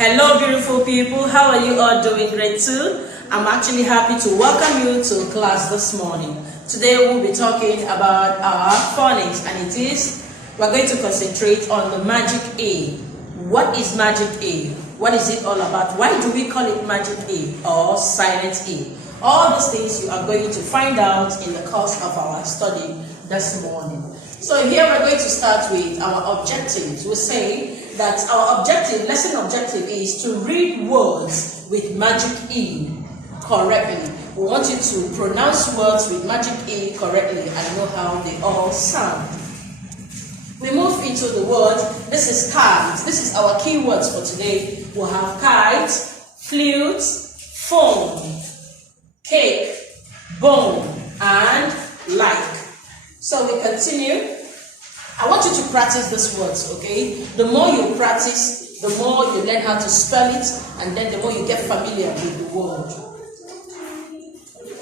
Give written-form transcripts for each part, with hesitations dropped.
Hello beautiful people, how are you all doing? Great too. I'm actually happy to welcome you to class this morning. Today we'll be talking about our phonics, and we're going to concentrate on the magic A. What is magic A? What is it all about? Why do we call it magic A or silent A? All these things you are going to find out in the course of our study this morning. So here we're going to start with our objectives. We say that our lesson objective is to read words with magic E correctly. We want you to pronounce words with magic E correctly and know how they all sound. We move into the word. This is kite. This is our key words for today. We'll have kite, flute, phone, cake, bone, and like. So we continue. I want you to practice these words, okay? The more you practice, the more you learn how to spell it, and then the more you get familiar with the word.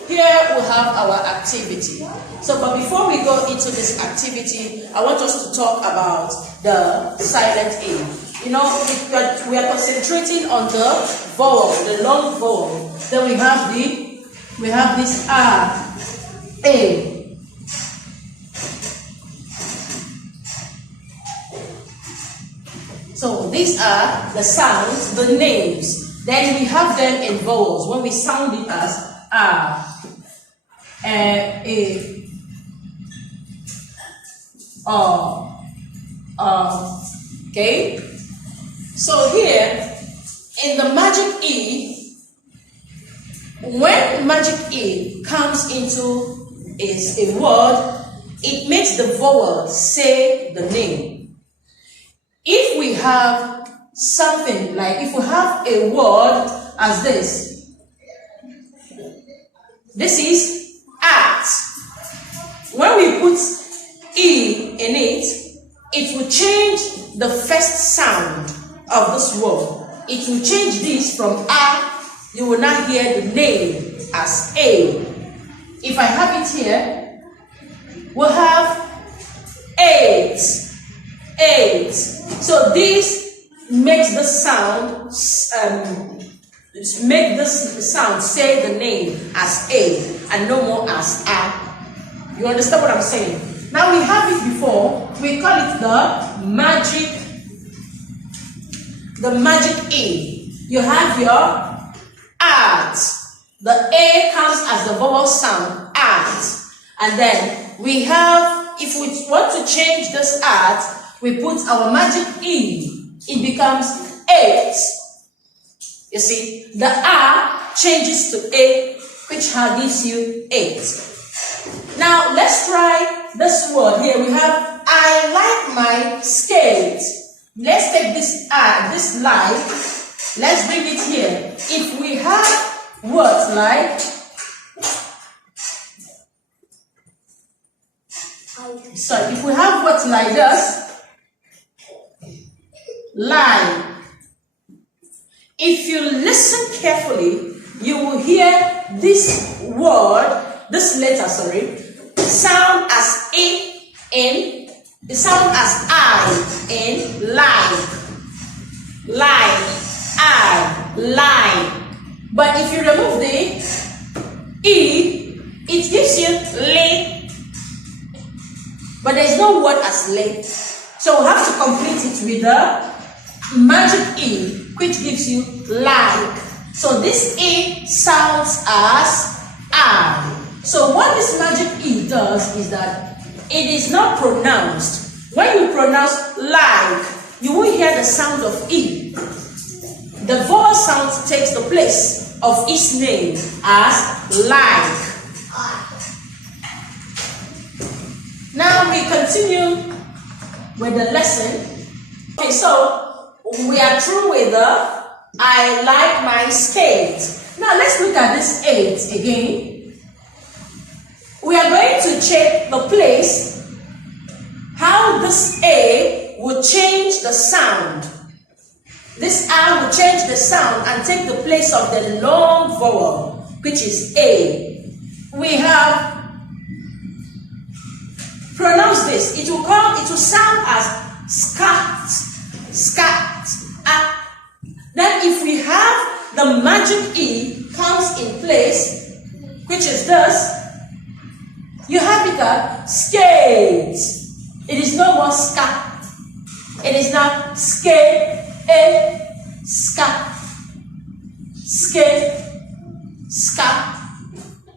Here we have our activity. So, but before we go into this activity, I want us to talk about the silent A. You know, we are concentrating on the vowel, the long vowel. Then we have this R, A. So these are the sounds, the names. Then we have them in vowels when we sound it as R, A, O, okay? So here, in the magic E, when magic E comes into a word, it makes the vowel say the name. If we have something like, if we have a word as this is at. When we put E in it, it will change the first sound of this word. It will change this from A. You will now hear the name as A. If I have it here, we'll have 8. 8. So this makes the sound say the name as A and no more as A. You understand what I'm saying? Now we have it before. We call it the magic E. You have your at. The A comes as the vowel sound at, and then we have, if we want to change this at, we put our magic E, it becomes 8. You see, the R changes to A, which gives you 8. Now, let's try this word here. We have, I like my skate. Let's take this R, this like, let's bring it here. If we have words like, if we have words like this, like, if you listen carefully, you will hear this word, this letter, sound as I in like, I. But if you remove the E, it gives you li. But there is no word as li. So we have to complete it with the magic E, which gives you like. So this E sounds as I. So what this magic E does is that it is not pronounced. When you pronounce like, you will hear the sound of E. The vowel sound takes the place of its name as like. Now we continue with the lesson. Okay, so we are through with the I like my skate. Now let's look at this 8 again. We are going to check the place how this A will change the sound. This R will change the sound and take the place of the long vowel, which is A. We have pronounced this. It will sound as scat, scat. Then the magic E comes in place, which is this. You have become skate. It is no more ska. It is now skate, ska, skate, ska,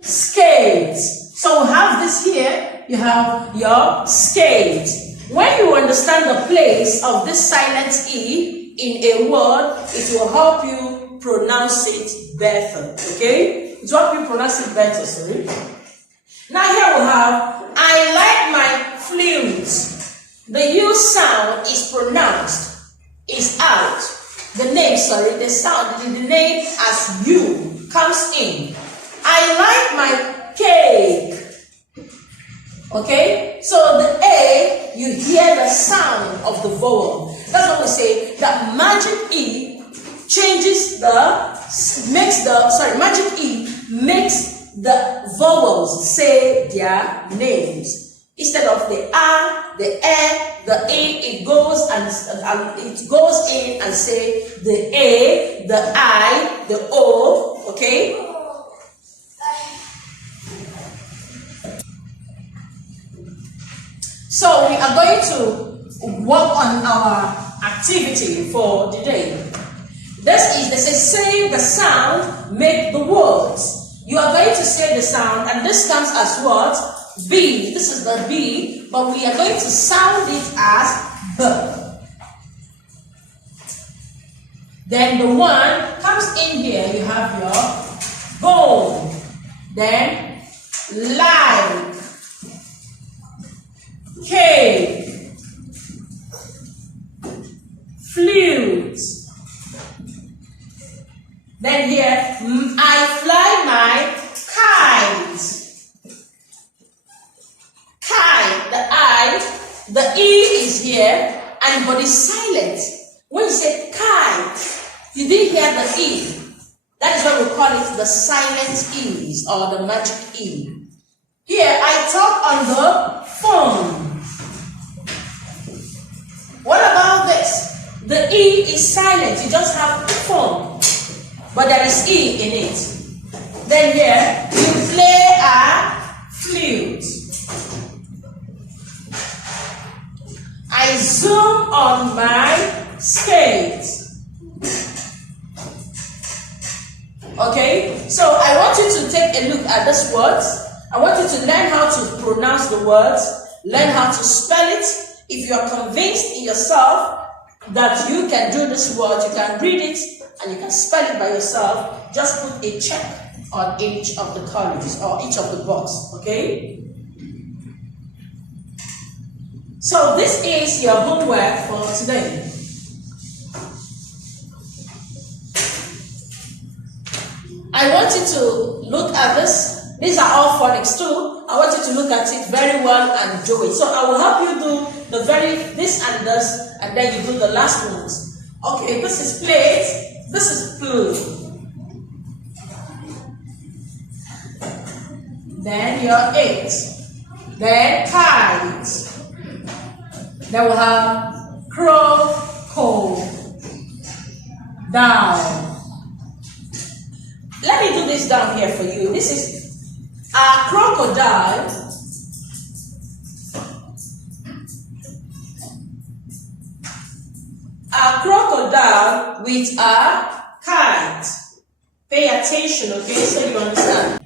skate. So we have this here. You have your skate. When you understand the place of this silent E in a word, it will help you pronounce it better. Okay? It will help you pronounce it better, sorry. Now here we have, I like my flute. The U sound is pronounced, is out. The name, sorry, the sound, the name as U comes in. I like my cake. Okay? So the A, you hear the sound of the vowel. That's what we say, that magic E changes magic E makes the vowels say their names. Instead of the A, the E, the E, it goes in and say the A, the I, the O, okay? So we are going to work on our activity for today. They say the sound, make the words. You are going to say the sound, and this comes as what? B. This is the B, but we are going to sound it as B. Then the one comes in here, you have your bone. Then like, cake, flute. Then here, I fly my kite. Kite, the I, the E is here, but it's silent. When you say kite, you didn't hear the E. That is why we call it the silent E's or the magic E. Here, I talk on the phone. What about this? The E is silent. You just have the phone, but there is E in it. Then here, you play a flute. I zoom on my skate. Okay, so I want you to take a look at these words. I want you to learn how to pronounce the words, learn how to spell it. If you are convinced in yourself that you can do this word, you can read it and you can spell it by yourself, just put a check on each of the columns or each of the boxes, okay? So this is your homework for today. I want you to look at this. These are all phonics too. I want you to look at it very well and do it. So I will help you do this and this, and then you do the last ones. Okay, this is plate, this is food. Then your eight. Then kite. Then we'll have crocodile. Let me do this down here for you. This is a crocodile. A crocodile with a kite. Pay attention, okay, so you understand.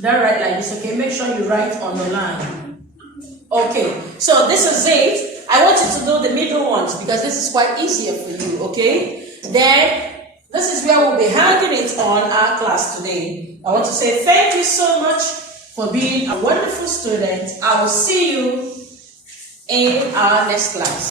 Don't write like this, okay? Make sure you write on the line. Okay, so this is it. I want you to do the middle ones because this is quite easier for you, okay? Then, this is where we'll be hanging it on our class today. I want to say thank you so much for being a wonderful student. I will see you in our next class.